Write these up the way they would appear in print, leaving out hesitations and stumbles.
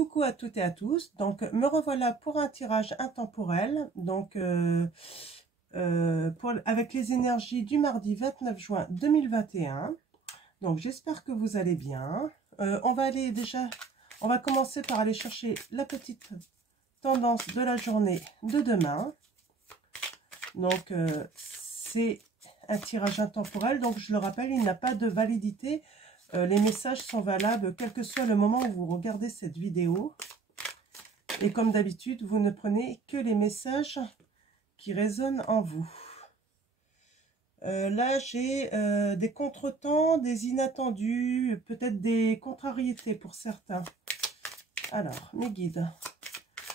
Coucou à toutes et à tous, donc me revoilà pour un tirage intemporel, donc avec les énergies du mardi 29 juin 2021. Donc j'espère que vous allez bien. On va commencer par aller chercher la petite tendance de la journée de demain. Donc c'est un tirage intemporel, donc je le rappelle, il n'a pas de validité. Les messages sont valables quel que soit le moment où vous regardez cette vidéo. Et comme d'habitude, vous ne prenez que les messages qui résonnent en vous. Là, j'ai des contretemps, des inattendus, peut-être des contrariétés pour certains. Alors, mes guides,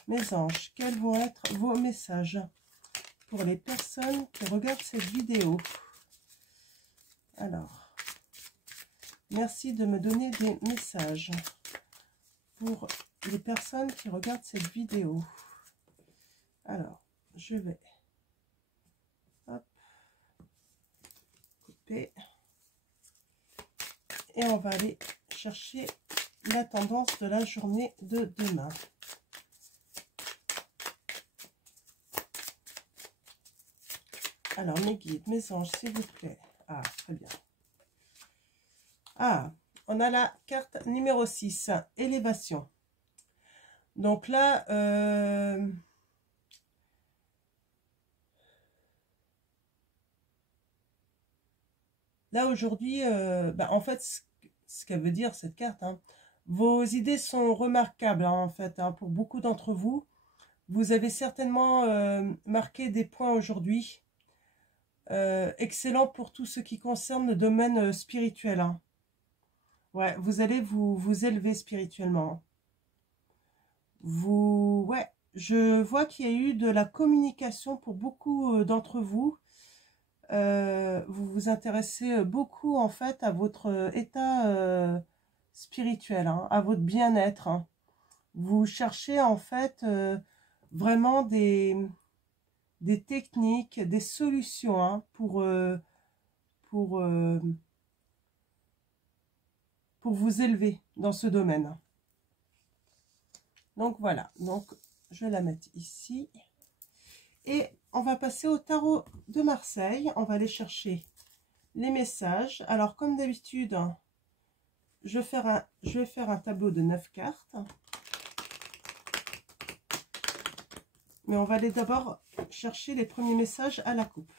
mes anges, quels vont être vos messages pour les personnes qui regardent cette vidéo? Alors, merci de me donner des messages pour les personnes qui regardent cette vidéo. Alors, je vais couper et on va aller chercher la tendance de la journée de demain. Alors, mes guides, mes anges, s'il vous plaît. Ah, très bien. Ah, on a la carte numéro 6, élévation. Donc là, aujourd'hui, en fait, ce qu'elle veut dire, cette carte, hein, vos idées sont remarquables, hein, en fait, hein, pour beaucoup d'entre vous. Vous avez certainement marqué des points aujourd'hui. Excellent pour tout ce qui concerne le domaine spirituel. Hein. Ouais, vous allez vous élever spirituellement. Ouais, je vois qu'il y a eu de la communication pour beaucoup d'entre vous. Vous vous intéressez beaucoup en fait à votre état spirituel, hein, à votre bien-être. Hein. Vous cherchez en fait vraiment des techniques, des solutions hein, pour vous élever dans ce domaine. Donc voilà, donc je vais la mettre ici. Et on va passer au tarot de Marseille. On va aller chercher les messages. Alors comme d'habitude, je vais faire un tableau de 9 cartes. Mais on va aller d'abord chercher les premiers messages à la coupe.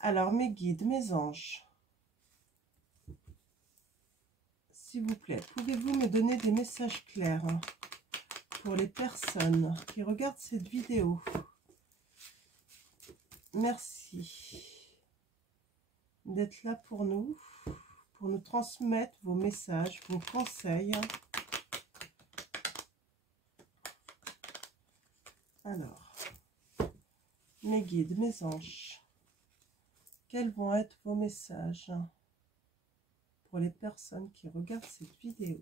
Alors mes guides, mes anges, s'il vous plaît, pouvez-vous me donner des messages clairs pour les personnes qui regardent cette vidéo? Merci d'être là pour nous transmettre vos messages, vos conseils. Alors, mes guides, mes anges, quels vont être vos messages pour les personnes qui regardent cette vidéo?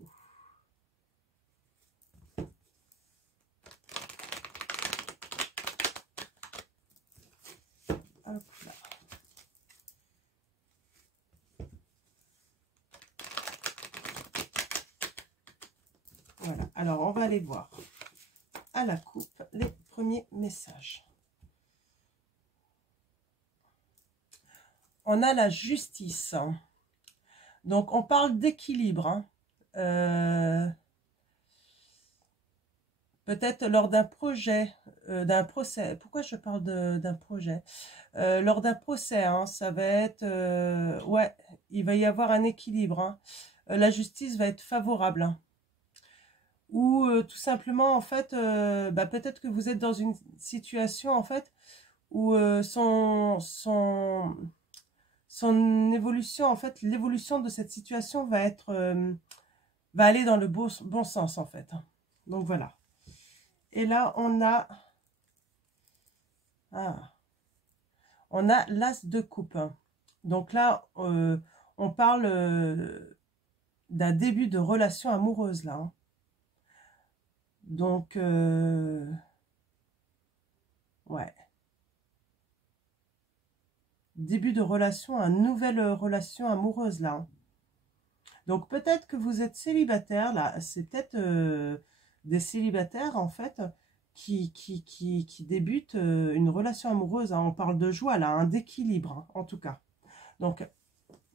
Hop là. Voilà, alors on va aller voir à la coupe les premiers messages. On a la justice. Donc on parle d'équilibre. Hein. Peut-être lors d'un projet, d'un procès. Pourquoi je parle d'un projet? Lors d'un procès, hein, ça va être... ouais, il va y avoir un équilibre. Hein. La justice va être favorable. Hein. Ou tout simplement, en fait, peut-être que vous êtes dans une situation, en fait, où son évolution, en fait, l'évolution de cette situation va aller dans le bon sens, en fait. Hein. Donc, voilà. Et là, on a l'as de coupe. Donc là, on parle d'un début de relation amoureuse, là. Hein. Donc, ouais. Début de relation, une nouvelle relation amoureuse, là. Hein. Donc, peut-être que vous êtes célibataire, là. C'est peut-être des célibataires, en fait, qui débutent une relation amoureuse. Hein. On parle de joie, là, hein, d'équilibre, hein, en tout cas. Donc,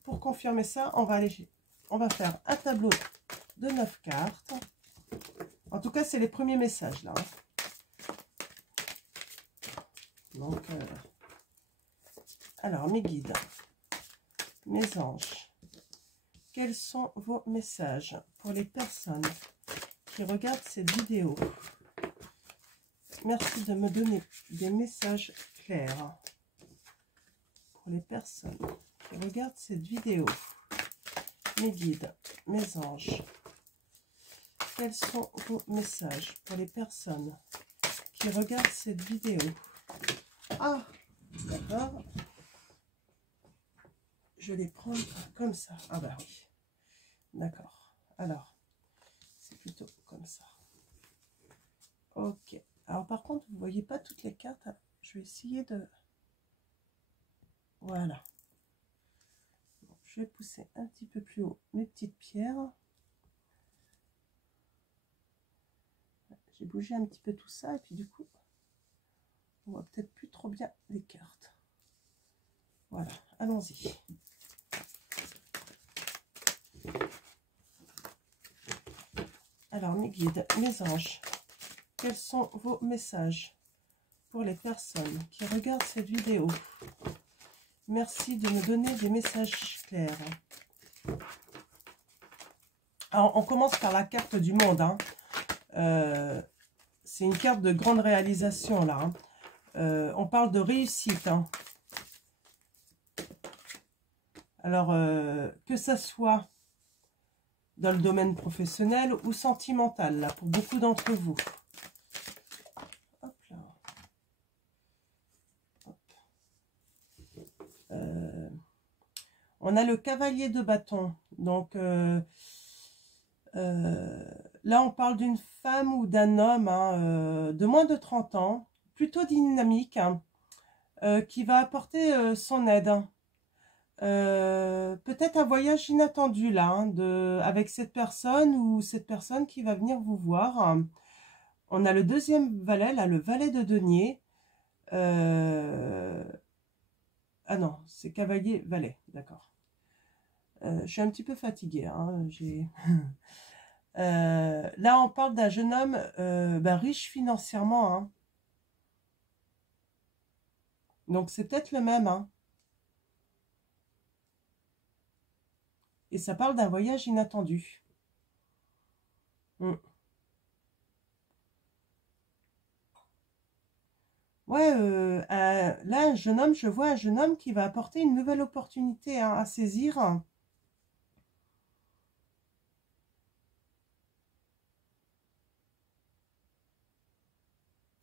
pour confirmer ça, on va faire un tableau de 9 cartes. En tout cas, c'est les premiers messages, là. Hein. Donc, alors, mes guides, mes anges, quels sont vos messages pour les personnes qui regardent cette vidéo? Merci de me donner des messages clairs pour les personnes qui regardent cette vidéo. Mes guides, mes anges, quels sont vos messages pour les personnes qui regardent cette vidéo? Ah, d'accord. Je vais les prendre comme ça. Ah bah oui. D'accord. Alors, c'est plutôt comme ça. Ok. Alors par contre, vous ne voyez pas toutes les cartes. Je vais essayer de... Voilà. Bon, je vais pousser un petit peu plus haut mes petites pierres. J'ai bougé un petit peu tout ça et puis du coup, on voit peut-être plus trop bien les cartes. Voilà, allons-y. Alors, mes guides, mes anges, quels sont vos messages pour les personnes qui regardent cette vidéo? Merci de me donner des messages clairs. Alors, on commence par la carte du monde. Hein. C'est une carte de grande réalisation, là. Hein. On parle de réussite. Hein. Alors, que ça soit dans le domaine professionnel ou sentimental, là, pour beaucoup d'entre vous. Hop là. Hop. On a le cavalier de bâton. Donc, là, on parle d'une femme ou d'un homme hein, de moins de 30 ans, plutôt dynamique, hein, qui va apporter son aide. Hein. Peut-être un voyage inattendu là, hein, avec cette personne ou cette personne qui va venir vous voir. On a le deuxième valet, là, le valet de denier. Ah non, c'est cavalier, valet, d'accord. Je suis un petit peu fatiguée. Hein, là, on parle d'un jeune homme riche financièrement. Hein. Donc, c'est peut-être le même. Hein. Et ça parle d'un voyage inattendu. Ouais, là, un jeune homme, je vois un jeune homme qui va apporter une nouvelle opportunité hein, à saisir.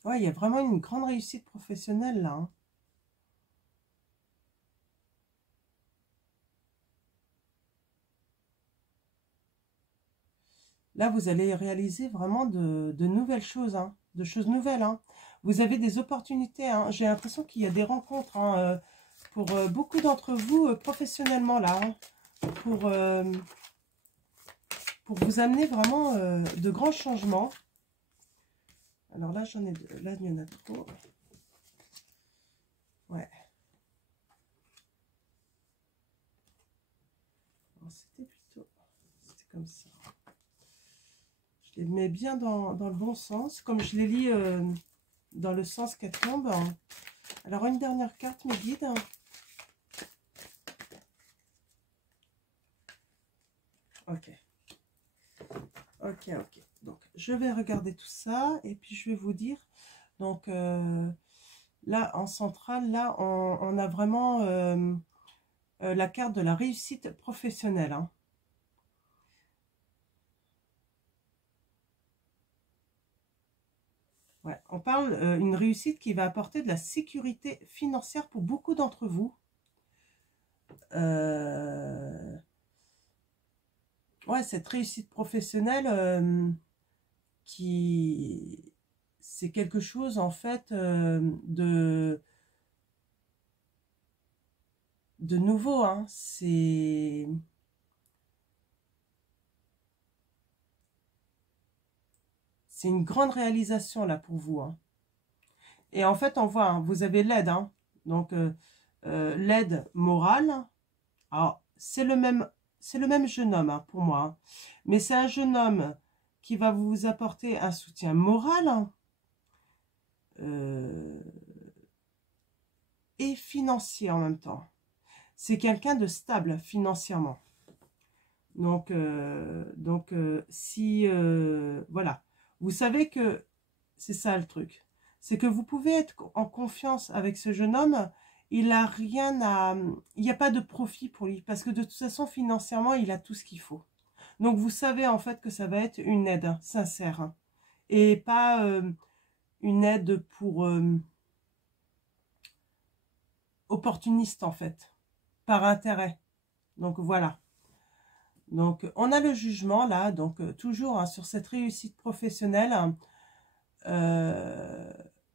Ouais, il y a vraiment une grande réussite professionnelle là. Hein. Là, vous allez réaliser vraiment de nouvelles choses, hein, de choses nouvelles. Hein. Vous avez des opportunités. Hein. J'ai l'impression qu'il y a des rencontres hein, pour beaucoup d'entre vous professionnellement là. Hein, pour vous amener vraiment de grands changements. Alors là, j'en ai deux. Là, il y en a trop. Ouais. C'était comme ça. Je les mets bien dans le bon sens, comme je les lis dans le sens qu'elles tombent. Alors, une dernière carte, mes guides. Ok. Ok, ok. Donc, je vais regarder tout ça et puis je vais vous dire. Donc, là, en centrale, là, on a vraiment la carte de la réussite professionnelle. Hein. Ouais, on parle d'une réussite qui va apporter de la sécurité financière pour beaucoup d'entre vous. Ouais, cette réussite professionnelle c'est quelque chose en fait de nouveau. Hein. C'est une grande réalisation là pour vous. Hein. Et en fait, on voit, hein, vous avez l'aide. Hein. Donc, l'aide morale. Alors, c'est le même jeune homme hein, pour moi. Hein. Mais c'est un jeune homme qui va vous apporter un soutien moral hein, et financier en même temps. C'est quelqu'un de stable financièrement. Donc si, voilà. Vous savez que c'est ça le truc. C'est que vous pouvez être en confiance avec ce jeune homme. Il a rien à... Il n'y a pas de profit pour lui. Parce que de toute façon, financièrement, il a tout ce qu'il faut. Donc, vous savez en fait que ça va être une aide hein, sincère. Hein, et pas une aide pour... opportuniste en fait. Par intérêt. Donc, voilà. Donc, on a le jugement là. Donc, toujours hein, sur cette réussite professionnelle...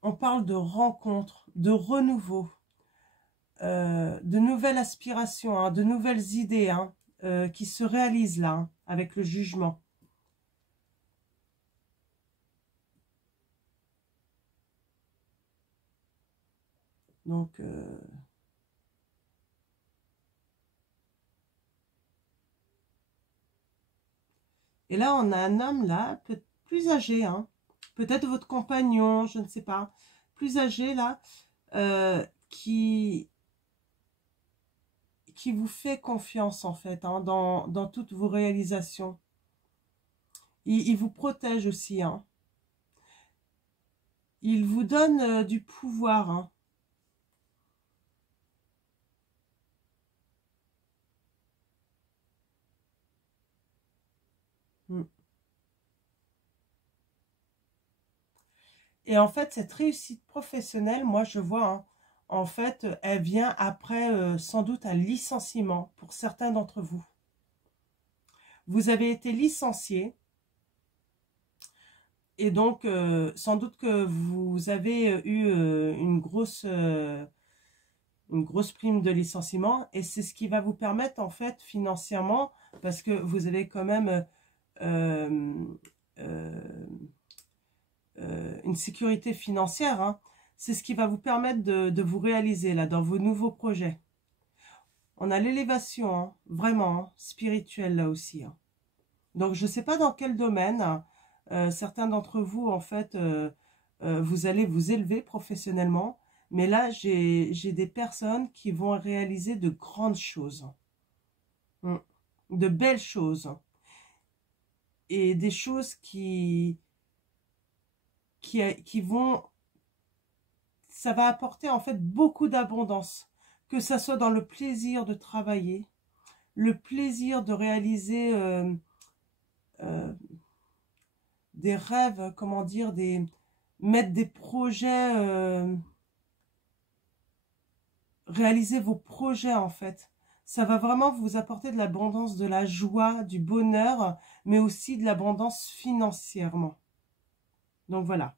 on parle de rencontres, de renouveau, de nouvelles aspirations, hein, de nouvelles idées hein, qui se réalisent là, hein, avec le jugement. Donc, et là, on a un homme là, peut-être plus âgé, hein, peut-être votre compagnon, je ne sais pas, plus âgé là, qui vous fait confiance en fait hein, dans toutes vos réalisations. Il vous protège aussi. Hein. Il vous donne du pouvoir. Hein. Et en fait, cette réussite professionnelle, moi je vois, hein, en fait, elle vient après sans doute un licenciement pour certains d'entre vous. Vous avez été licencié et donc sans doute que vous avez eu une grosse prime de licenciement et c'est ce qui va vous permettre en fait financièrement, parce que vous avez quand même une sécurité financière, hein. C'est ce qui va vous permettre de vous réaliser là dans vos nouveaux projets. On a l'élévation, hein, vraiment hein, spirituelle là aussi. Hein. Donc je ne sais pas dans quel domaine, certains d'entre vous en fait, vous allez vous élever professionnellement, mais là j'ai des personnes qui vont réaliser de grandes choses, de belles choses, et des choses qui vont, ça va apporter en fait beaucoup d'abondance, que ça soit dans le plaisir de travailler, le plaisir de réaliser des rêves, comment dire, mettre des projets, réaliser vos projets en fait. Ça va vraiment vous apporter de l'abondance, de la joie, du bonheur, mais aussi de l'abondance financièrement. Donc voilà.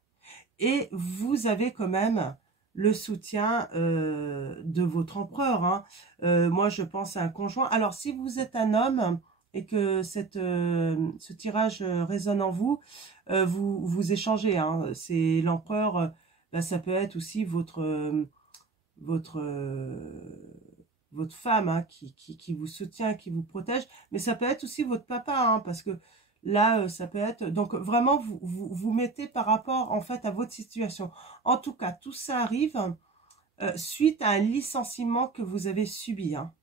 Et vous avez quand même le soutien de votre empereur. Hein. Moi, je pense à un conjoint. Alors, si vous êtes un homme et que ce tirage résonne en vous, vous échangez. Hein. C'est l'empereur, là, ça peut être aussi votre femme hein, qui vous soutient, qui vous protège. Mais ça peut être aussi votre papa, hein, parce que là, ça peut être... Donc, vraiment, vous mettez par rapport, en fait, à votre situation. En tout cas, tout ça arrive suite à un licenciement que vous avez subi. Hein.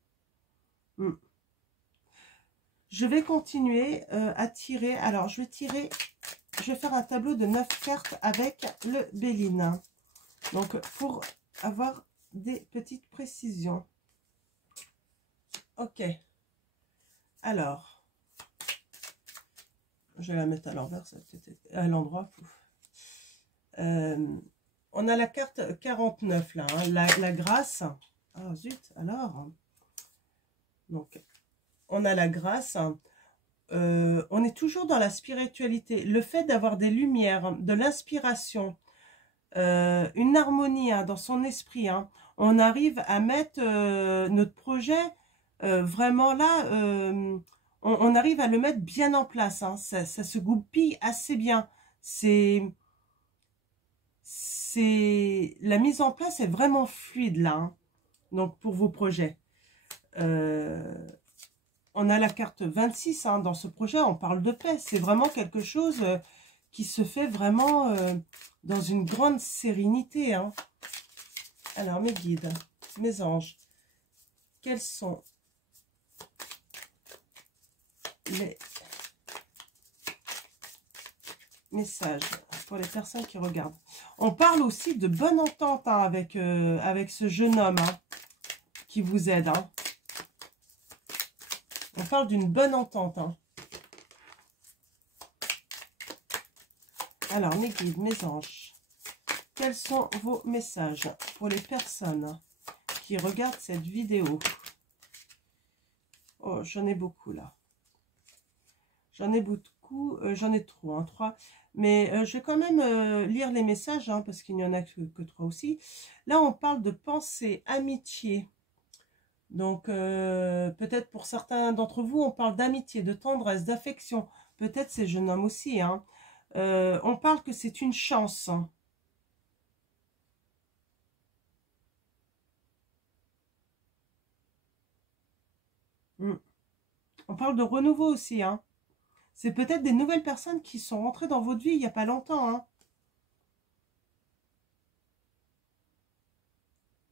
Je vais continuer à tirer. Alors, je vais faire un tableau de 9 cartes avec le Béline. Donc, pour avoir des petites précisions. Ok. Alors... Je vais la mettre à l'envers, à l'endroit. On a la carte 49 là, hein, la grâce. Ah zut, alors. Donc, on a la grâce. On est toujours dans la spiritualité. Le fait d'avoir des lumières, de l'inspiration, une harmonie hein, dans son esprit. Hein, on arrive à mettre notre projet vraiment là... on arrive à le mettre bien en place, hein. Ça se goupille assez bien. la mise en place est vraiment fluide là, hein, donc pour vos projets. On a la carte 26 hein, dans ce projet, on parle de paix. C'est vraiment quelque chose qui se fait vraiment dans une grande sérénité. Hein. Alors, mes guides, mes anges, quels sont les messages pour les personnes qui regardent? On parle aussi de bonne entente hein, avec ce jeune homme hein, qui vous aide. Hein. On parle d'une bonne entente. Hein. Alors, mes guides, mes anges, quels sont vos messages pour les personnes qui regardent cette vidéo? Oh, j'en ai beaucoup là. J'en ai beaucoup, j'en ai trop, hein, 3. Mais je vais quand même lire les messages, hein, parce qu'il n'y en a que 3 aussi. Là, on parle de pensée, amitié. Donc, peut-être pour certains d'entre vous, on parle d'amitié, de tendresse, d'affection. Peut-être ces jeunes hommes aussi. Hein. On parle que c'est une chance. On parle de renouveau aussi. Hein. C'est peut-être des nouvelles personnes qui sont rentrées dans votre vie il n'y a pas longtemps. Hein.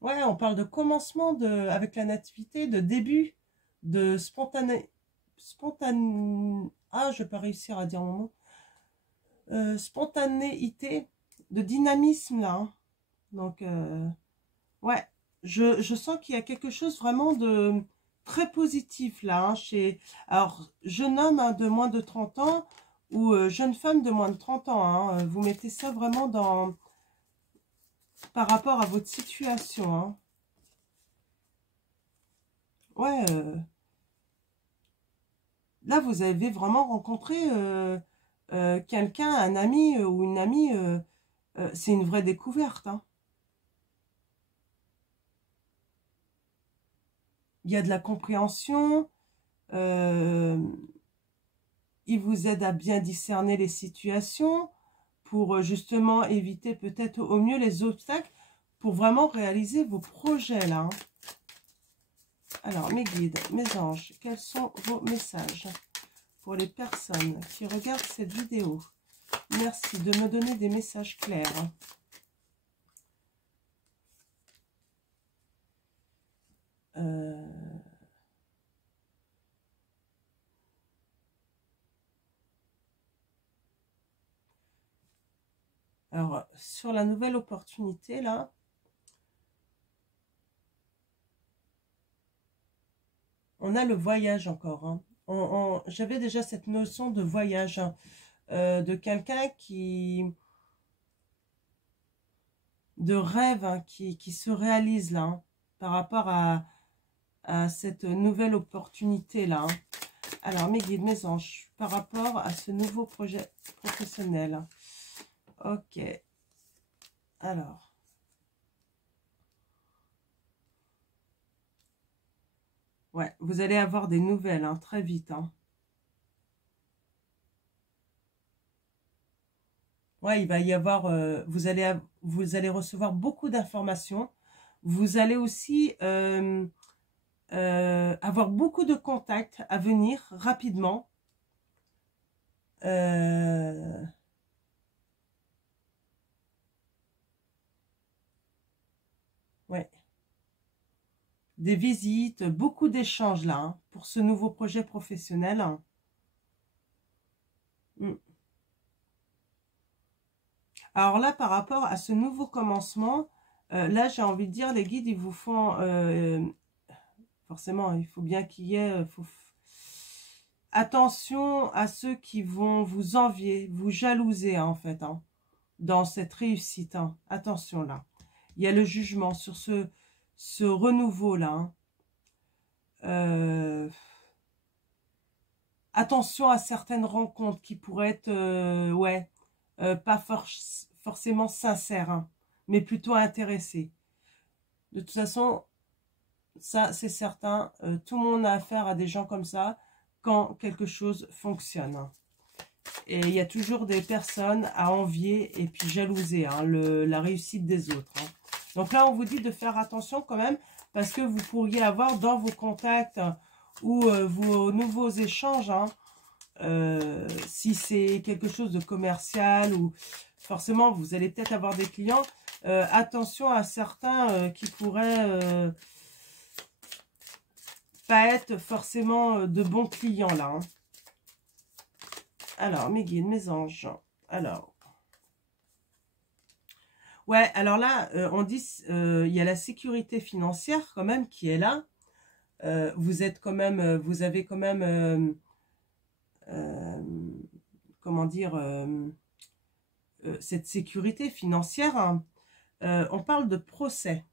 Ouais, on parle de commencement avec la nativité, de début, de ah, je vais pas réussir à dire mon mot. Spontanéité, de dynamisme là. Hein. Donc, ouais, je sens qu'il y a quelque chose vraiment de très positif là. Hein, alors, jeune homme hein, de moins de 30 ans ou jeune femme de moins de 30 ans. Hein, vous mettez ça vraiment par rapport à votre situation. Hein. Ouais, là, vous avez vraiment rencontré quelqu'un, un ami ou une amie. C'est une vraie découverte. Hein. Il y a de la compréhension. Il vous aide à bien discerner les situations pour justement éviter peut-être au mieux les obstacles pour vraiment réaliser vos projets là. Hein. Alors, mes guides, mes anges, quels sont vos messages pour les personnes qui regardent cette vidéo? Merci de me donner des messages clairs. Alors, sur la nouvelle opportunité, là, on a le voyage encore. Hein. J'avais déjà cette notion de voyage, hein, de quelqu'un de rêve hein, qui se réalise là, hein, par rapport à cette nouvelle opportunité là. Hein. Alors, mes guides, mes anges, par rapport à ce nouveau projet professionnel. Hein. Ok. Alors. Ouais, vous allez avoir des nouvelles hein, très vite. Hein. Ouais, il va y avoir, vous allez recevoir beaucoup d'informations. Vous allez aussi avoir beaucoup de contacts à venir rapidement. Ouais. Des visites, beaucoup d'échanges là, hein, pour ce nouveau projet professionnel. Hein. Alors là, par rapport à ce nouveau commencement, là, j'ai envie de dire, les guides, ils vous font... forcément, il faut bien qu'il y ait... attention à ceux qui vont vous envier, vous jalouser, hein, en fait, hein, dans cette réussite. Hein. Attention, là. Il y a le jugement sur ce renouveau-là. Hein. Attention à certaines rencontres qui pourraient être, ouais, pas forcément sincères, hein, mais plutôt intéressées. De toute façon, ça, c'est certain. Tout le monde a affaire à des gens comme ça quand quelque chose fonctionne. Hein. Et il y a toujours des personnes à envier et puis jalouser hein, la réussite des autres. Hein. Donc là, on vous dit de faire attention quand même parce que vous pourriez avoir dans vos contacts ou vos nouveaux échanges, hein, si c'est quelque chose de commercial ou forcément vous allez peut-être avoir des clients, attention à certains qui pourraient pas être forcément de bons clients là. Hein. Alors, mes guides, mes anges. Alors. Ouais, alors là, on dit, il y a la sécurité financière quand même qui est là. Vous êtes quand même, vous avez quand même, comment dire, cette sécurité financière. Hein. On parle de procès.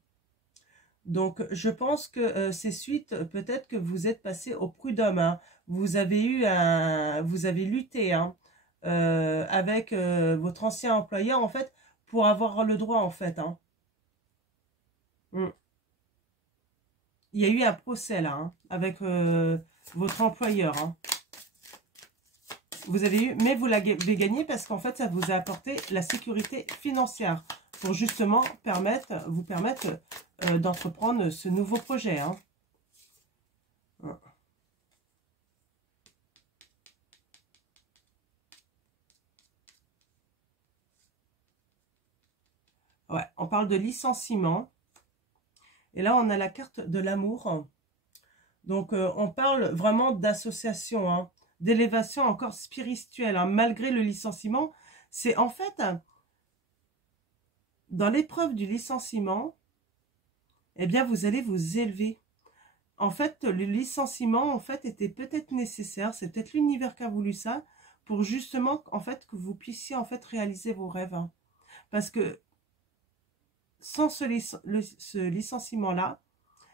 Donc, je pense que c'est suite, peut-être que vous êtes passé au prud'homme. Hein. Vous avez lutté hein, avec votre ancien employeur, en fait, pour avoir le droit, en fait. Hein. Il y a eu un procès, là, hein, avec votre employeur. Hein. Vous avez eu, mais vous l'avez gagné parce qu'en fait, ça vous a apporté la sécurité financière pour justement vous permettre d'entreprendre ce nouveau projet. Hein. Ouais, on parle de licenciement. Et là, on a la carte de l'amour. Donc, on parle vraiment d'association, hein, d'élévation encore spirituelle. Hein, malgré le licenciement, c'est en fait, dans l'épreuve du licenciement, eh bien, vous allez vous élever. En fait, le licenciement, en fait, était peut-être nécessaire. C'est peut-être l'univers qui a voulu ça pour justement, en fait, que vous puissiez, en fait, réaliser vos rêves. Hein. Parce que sans ce licenciement-là,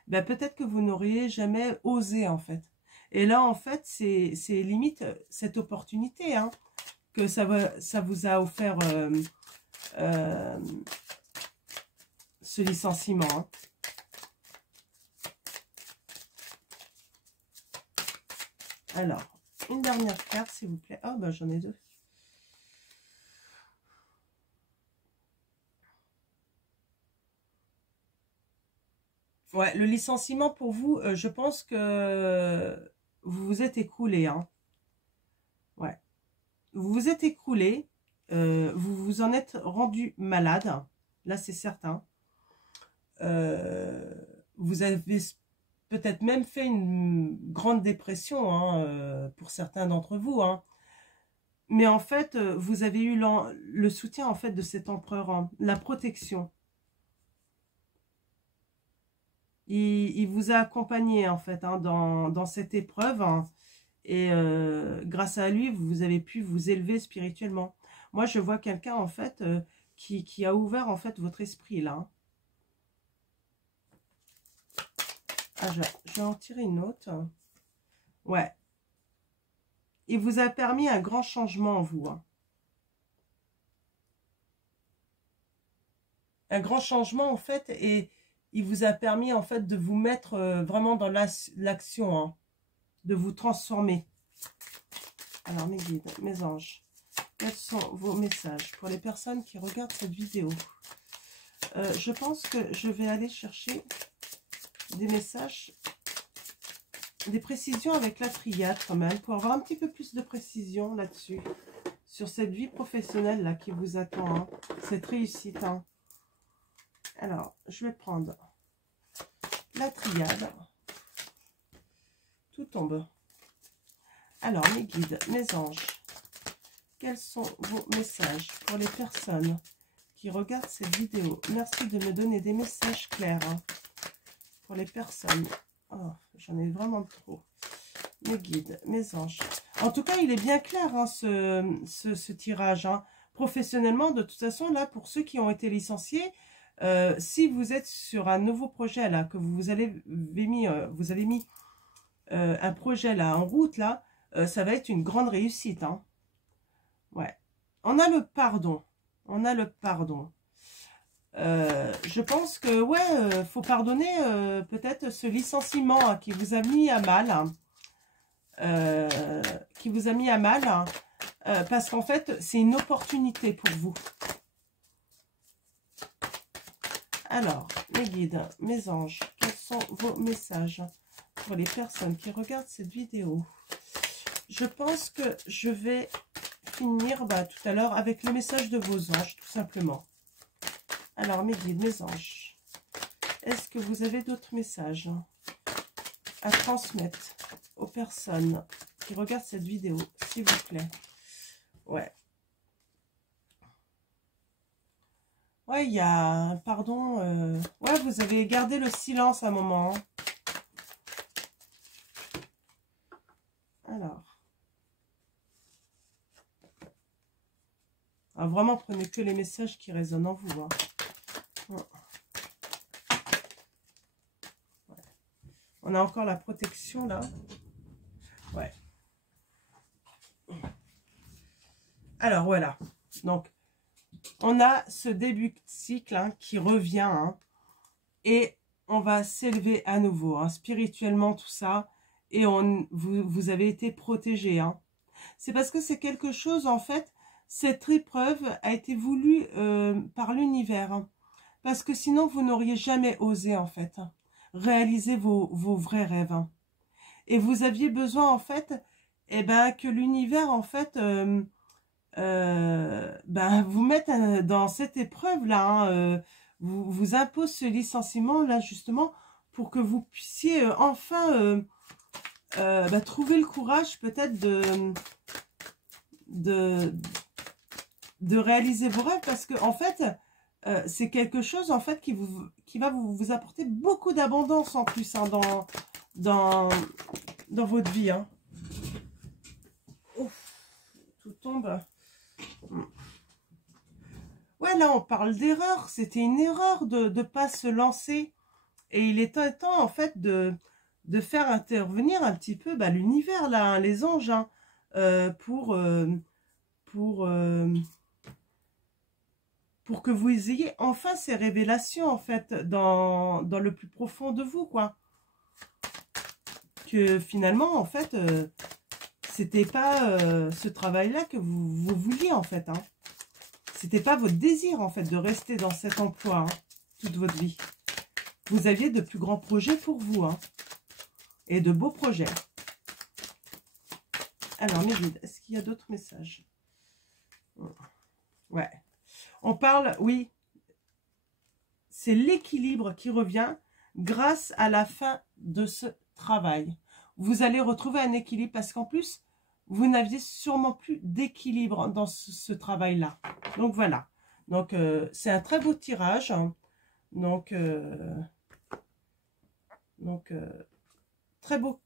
ben peut-être que vous n'auriez jamais osé, en fait. Et là, en fait, c'est limite cette opportunité hein, que ça vous a offert ce licenciement. Hein. Alors, une dernière carte, s'il vous plaît. Ah, ben j'en ai deux. Ouais, le licenciement pour vous, je pense que vous vous êtes écroulé. Hein. Ouais. Vous vous êtes écroulé. Vous vous en êtes rendu malade. Là, c'est certain. Vous avez peut-être même fait une grande dépression hein, pour certains d'entre vous. Hein. Mais en fait, vous avez eu le soutien en fait de cet empereur, hein, la protection. Il vous a accompagné en fait hein, dans cette épreuve hein, et grâce à lui vous avez pu vous élever spirituellement. Moi je vois quelqu'un en fait qui a ouvert en fait votre esprit là. Hein. Ah, je vais en tirer une autre. Ouais. Il vous a permis un grand changement en vous. Hein. Un grand changement en fait et il vous a permis en fait de vous mettre vraiment dans l'action, hein, de vous transformer. Alors mes guides, mes anges, quels sont vos messages pour les personnes qui regardent cette vidéo? Je pense que je vais aller chercher des messages, des précisions avec la triade quand même, pour avoir un petit peu plus de précision là-dessus, sur cette vie professionnelle là qui vous attend, hein, cette réussite. Hein. Alors, je vais prendre la triade. Tout tombe. Alors, mes guides, mes anges, quels sont vos messages pour les personnes qui regardent cette vidéo? Merci de me donner des messages clairs hein, pour les personnes. Oh, j'en ai vraiment trop. Mes guides, mes anges. En tout cas, il est bien clair hein, ce tirage. Hein. Professionnellement, de toute façon, là, pour ceux qui ont été licenciés, si vous êtes sur un nouveau projet là, que vous avez mis un projet là en route là, ça va être une grande réussite. Hein. Ouais. On a le pardon. On a le pardon. Je pense que ouais, faut pardonner peut-être ce licenciement hein, qui vous a mis à mal. Hein. Qui vous a mis à mal. Hein. parce qu'en fait, c'est une opportunité pour vous. Alors, mes guides, mes anges, quels sont vos messages pour les personnes qui regardent cette vidéo? Je pense que je vais finir tout à l'heure avec le message de vos anges, tout simplement. Alors, mes guides, mes anges, est-ce que vous avez d'autres messages à transmettre aux personnes qui regardent cette vidéo, s'il vous plaît? Ouais. Ouais, il y a... Pardon. Ouais, vous avez gardé le silence à un moment. Alors. Vraiment, prenez que les messages qui résonnent en vous. Hein. Ouais. On a encore la protection, là. Ouais. Alors, voilà. Donc, on a ce début de cycle qui revient. Hein, et on va s'élever à nouveau. Hein, spirituellement, tout ça. Et vous avez été protégé. Hein. C'est parce que c'est quelque chose, en fait, cette épreuve a été voulue par l'univers. Hein, parce que sinon, vous n'auriez jamais osé, en fait, réaliser vos vrais rêves. Hein. Et vous aviez besoin, en fait, que l'univers, en fait, vous mette dans cette épreuve-là, hein, vous impose ce licenciement-là, justement, pour que vous puissiez enfin trouver le courage, peut-être, de réaliser vos rêves, parce que, en fait, c'est quelque chose, en fait, qui va vous apporter beaucoup d'abondance, en plus, hein, dans votre vie. Hein. Ouf, tout tombe. Ouais, là, on parle d'erreur. C'était une erreur de ne pas se lancer. Et il est temps, en fait, de faire intervenir un petit peu l'univers, là, hein, les anges, hein, pour que vous ayez enfin ces révélations, en fait, dans le plus profond de vous, quoi. Que finalement, en fait, c'était pas ce travail-là que vous vouliez, en fait, hein. C'était pas votre désir, en fait, de rester dans cet emploi, hein, toute votre vie. Vous aviez de plus grands projets pour vous, hein, et de beaux projets. Alors, mes guides, est-ce qu'il y a d'autres messages? Ouais. On parle, oui, c'est l'équilibre qui revient grâce à la fin de ce travail. Vous allez retrouver un équilibre parce qu'en plus, vous n'aviez sûrement plus d'équilibre dans ce travail-là. Donc, voilà. Donc, c'est un très beau tirage. Hein. Donc, très beau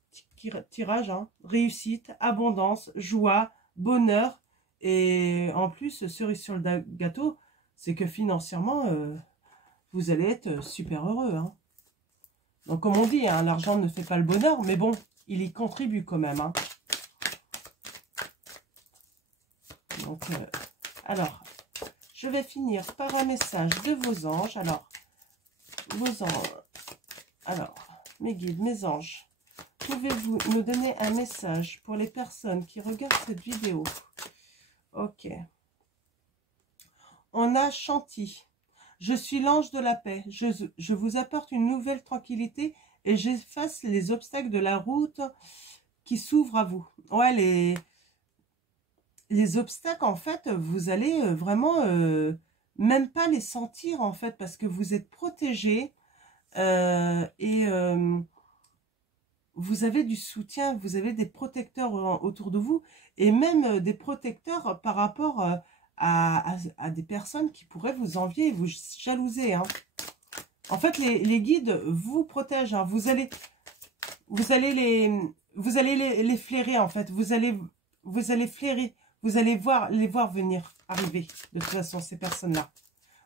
tirage. Hein. Réussite, abondance, joie, bonheur. Et en plus, cerise sur le gâteau, c'est que financièrement, vous allez être super heureux. Hein. Donc, comme on dit, hein, l'argent ne fait pas le bonheur, mais bon, il y contribue quand même. Hein. Donc, alors, je vais finir par un message de vos anges. Alors, vos anges, alors, mes guides, mes anges, pouvez-vous nous donner un message pour les personnes qui regardent cette vidéo? Ok. On a Chanty. Je suis l'ange de la paix. Je vous apporte une nouvelle tranquillité et j'efface les obstacles de la route qui s'ouvrent à vous. Ouais, les obstacles, en fait, vous allez vraiment même pas les sentir, en fait, parce que vous êtes protégé et vous avez du soutien, vous avez des protecteurs autour de vous et même des protecteurs par rapport à des personnes qui pourraient vous envier et vous jalouser. Hein. En fait, les guides vous protègent. Hein. Vous allez les flairer, en fait. Vous allez flairer. Vous allez les voir venir arriver, de toute façon, ces personnes-là.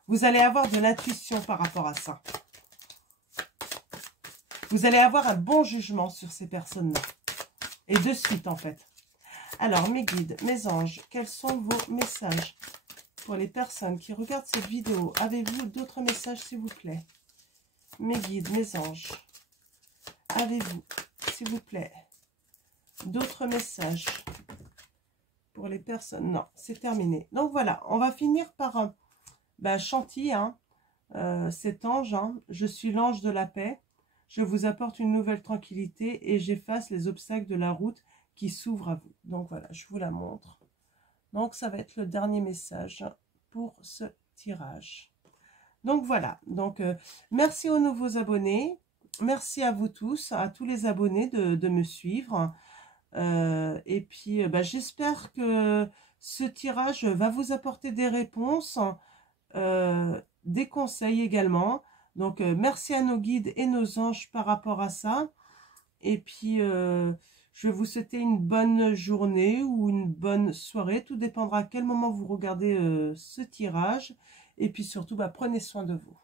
Vous allez avoir de l'intuition par rapport à ça. Vous allez avoir un bon jugement sur ces personnes-là. Et de suite, en fait. Alors, mes guides, mes anges, quels sont vos messages pour les personnes qui regardent cette vidéo? Avez-vous d'autres messages, s'il vous plaît? Mes guides, mes anges, avez-vous, s'il vous plaît, d'autres messages pour les personnes. Non, c'est terminé. Donc voilà, on va finir par chantier, hein, cet ange. Hein, je suis l'ange de la paix. Je vous apporte une nouvelle tranquillité et j'efface les obstacles de la route qui s'ouvrent à vous. Donc voilà, je vous la montre. Donc ça va être le dernier message pour ce tirage. Donc voilà, donc merci aux nouveaux abonnés. Merci à vous tous, à tous les abonnés de me suivre. Et puis j'espère que ce tirage va vous apporter des réponses, des conseils également. Donc merci à nos guides et nos anges par rapport à ça. Et puis je vais vous souhaiter une bonne journée ou une bonne soirée. Tout dépendra à quel moment vous regardez ce tirage. Et puis surtout, prenez soin de vous.